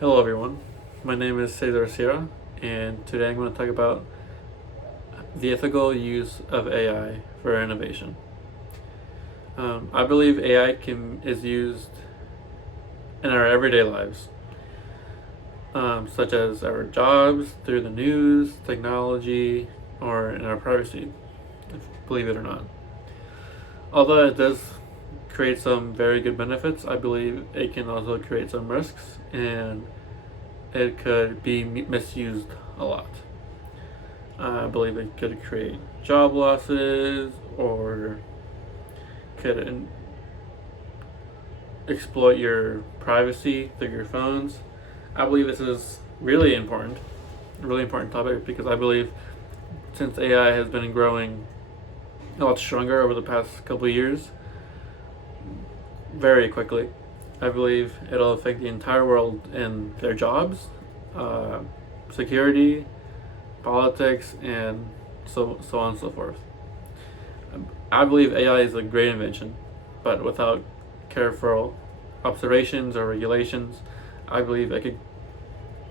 Hello everyone, my name is Cesar Sierra, and today I'm going to talk about the ethical use of AI for innovation. I believe AI is used in our everyday lives, such as our jobs, through the news, technology, or in our privacy, believe it or not. Although it does create some very good benefits, I believe it can also create some risks, and it could be misused a lot. I believe it could create job losses or could exploit your privacy through your phones. I believe this is a really important topic, because I believe since AI has been growing a lot stronger over the past couple of years, very quickly, I believe it'll affect the entire world in their jobs, security, politics, and so on and so forth. I believe AI is a great invention, but without careful observations or regulations, I believe it could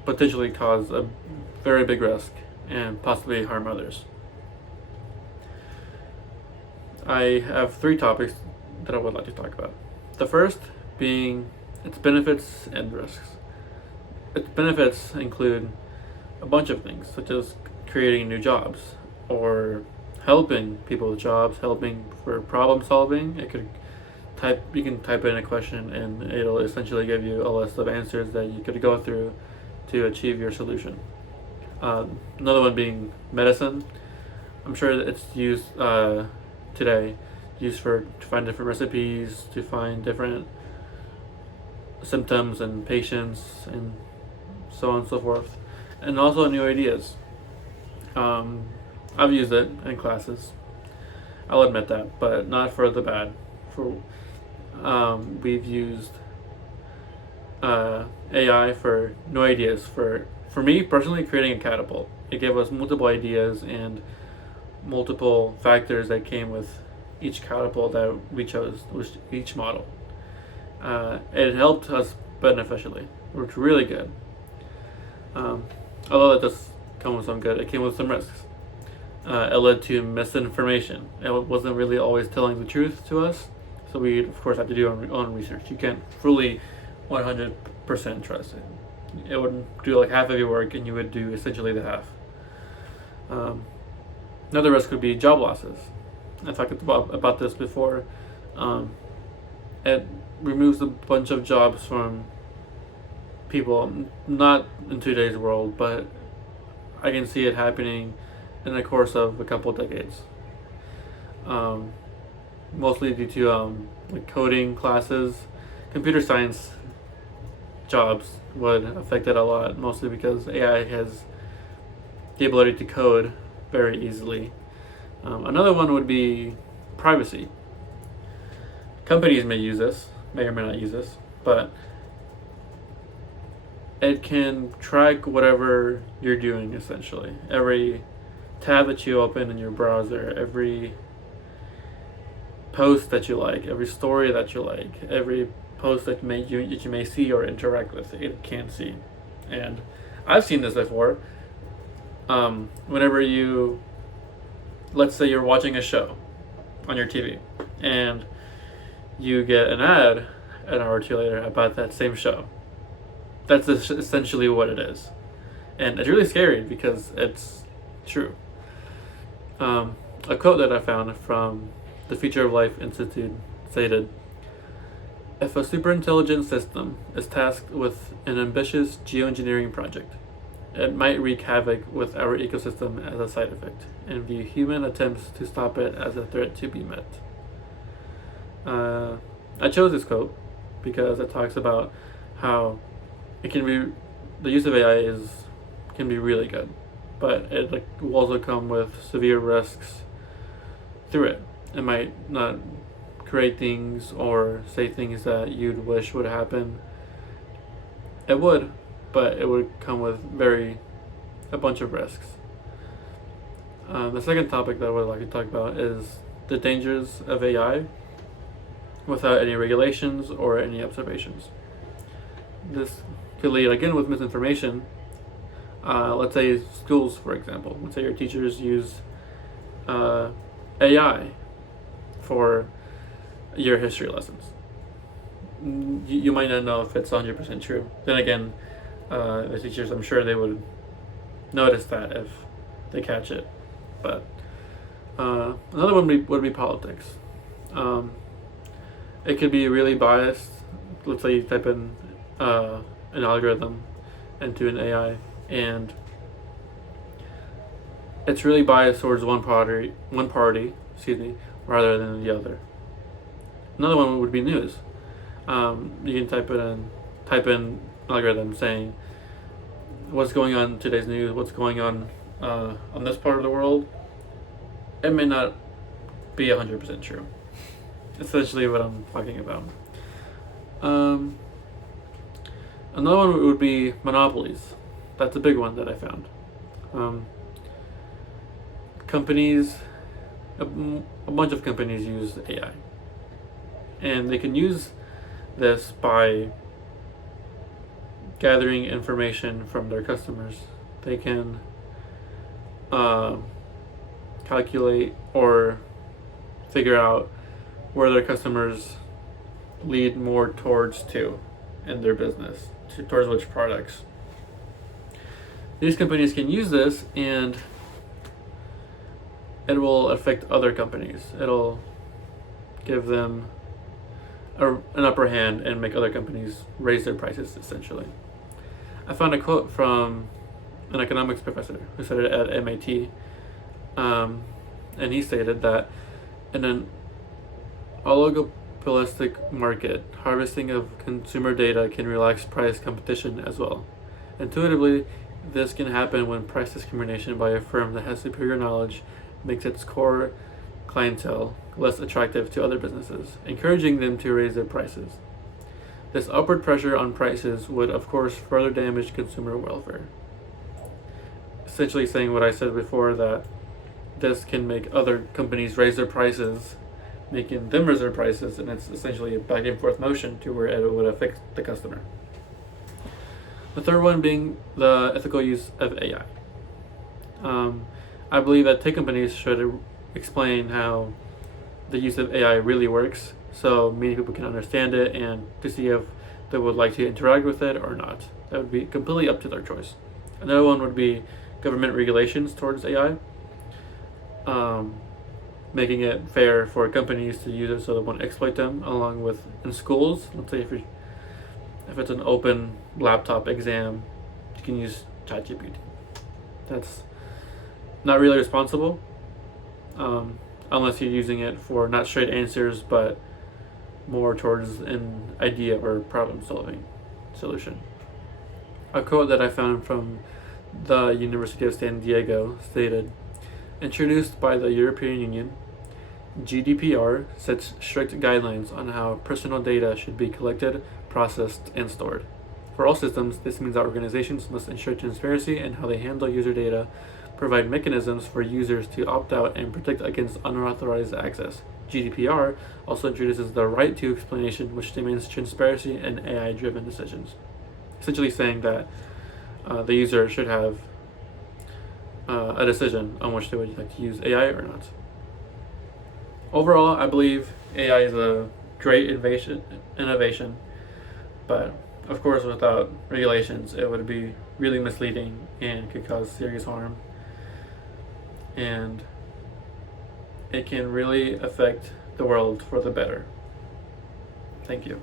potentially cause a very big risk and possibly harm others. I have three topics that I would like to talk about. The first being its benefits and risks. Its benefits include a bunch of things, such as creating new jobs or helping people with jobs, helping for problem solving. You can type in a question and it'll essentially give you a list of answers that you could go through to achieve your solution. Another one being medicine. I'm sure that it's used today, used to find different recipes, to find different symptoms and patients, and so on and so forth, and also new ideas. I've used it in classes. I'll admit that, but not for the bad. We've used AI for new ideas. For me personally, creating a catapult. It gave us multiple ideas and multiple factors that came with each catapult that we chose, each model. It helped us beneficially. It worked really good. Although that does come with some good, it came with some risks. It led to misinformation. It wasn't really always telling the truth to us, so we of course have to do our own research. You can't fully 100% trust it. It would do like half of your work, and you would do essentially the half. Another risk would be job losses. I've talked about this before. It removes a bunch of jobs from people, not in today's world, but I can see it happening in the course of a couple of decades. Mostly due to like coding classes, computer science jobs would affect it a lot, mostly because AI has the ability to code very easily. Another one would be privacy. Companies may or may not use this, but it can track whatever you're doing essentially. Every tab that you open in your browser, every post that you like, every story that you like, every post that you may see or interact with, it can see. And I've seen this before. Whenever let's say you're watching a show on your TV, and you get an ad an hour or two later about that same show. That's essentially what it is. And it's really scary because it's true. A quote that I found from the Future of Life Institute stated, "If a superintelligent system is tasked with an ambitious geoengineering project, it might wreak havoc with our ecosystem as a side effect, and view human attempts to stop it as a threat to be met." I chose this quote because it talks about how the use of AI can be really good, but it will also come with severe risks through it. It might not create things or say things that you'd wish would happen. It would, but it would come with a bunch of risks. The second topic that I would like to talk about is the dangers of AI without any regulations or any observations. this could lead again with misinformation. Let's say schools, for example. Let's say your teachers use AI for your history lessons. You might not know if it's 100% true. Then again, the teachers, I'm sure they would notice that if they catch it. But another one would be politics. It could be really biased. Let's say you type in an algorithm into an AI, and it's really biased towards one party, rather than the other. Another one would be news. You can type in algorithm saying what's going on in today's news, what's going on this part of the world. It may not be 100% true. Essentially, what I'm talking about. Another one would be monopolies. That's a big one that I found. Companies, a bunch of companies use AI, and they can use this by gathering information from their customers. They can calculate or figure out where their customers lead more towards in their business, towards which products. These companies can use this, and it will affect other companies. It'll give them an upper hand and make other companies raise their prices, essentially. I found a quote from an economics professor who said it at MIT, and he stated that in an oligopolistic market, harvesting of consumer data can relax price competition as well. Intuitively, this can happen when price discrimination by a firm that has superior knowledge makes its core clientele less attractive to other businesses, encouraging them to raise their prices. This upward pressure on prices would, of course, further damage consumer welfare. Essentially saying what I said before, that this can make other companies raise their prices, making them raise their prices, and it's essentially a back and forth motion to where it would affect the customer. The third one being the ethical use of AI. I believe that tech companies should explain how the use of AI really works, so many people can understand it and to see if they would like to interact with it or not. That would be completely up to their choice. Another one would be government regulations towards AI, making it fair for companies to use it so they won't exploit them, along with in schools. Let's say if it's an open laptop exam, you can use ChatGPT. That's not really responsible, unless you're using it for not straight answers, but more towards an idea or problem solving solution. A quote that I found from the University of San Diego stated, "Introduced by the European Union, GDPR sets strict guidelines on how personal data should be collected, processed, and stored. For all systems, this means that organizations must ensure transparency in how they handle user data, provide mechanisms for users to opt out, and protect against unauthorized access. GDPR also introduces the right to explanation, which demands transparency in AI-driven decisions." Essentially saying that the user should have a decision on which they would like to use AI or not. Overall, I believe AI is a great innovation, but of course without regulations it would be really misleading and could cause serious harm, and it can really affect the world for the better. Thank you.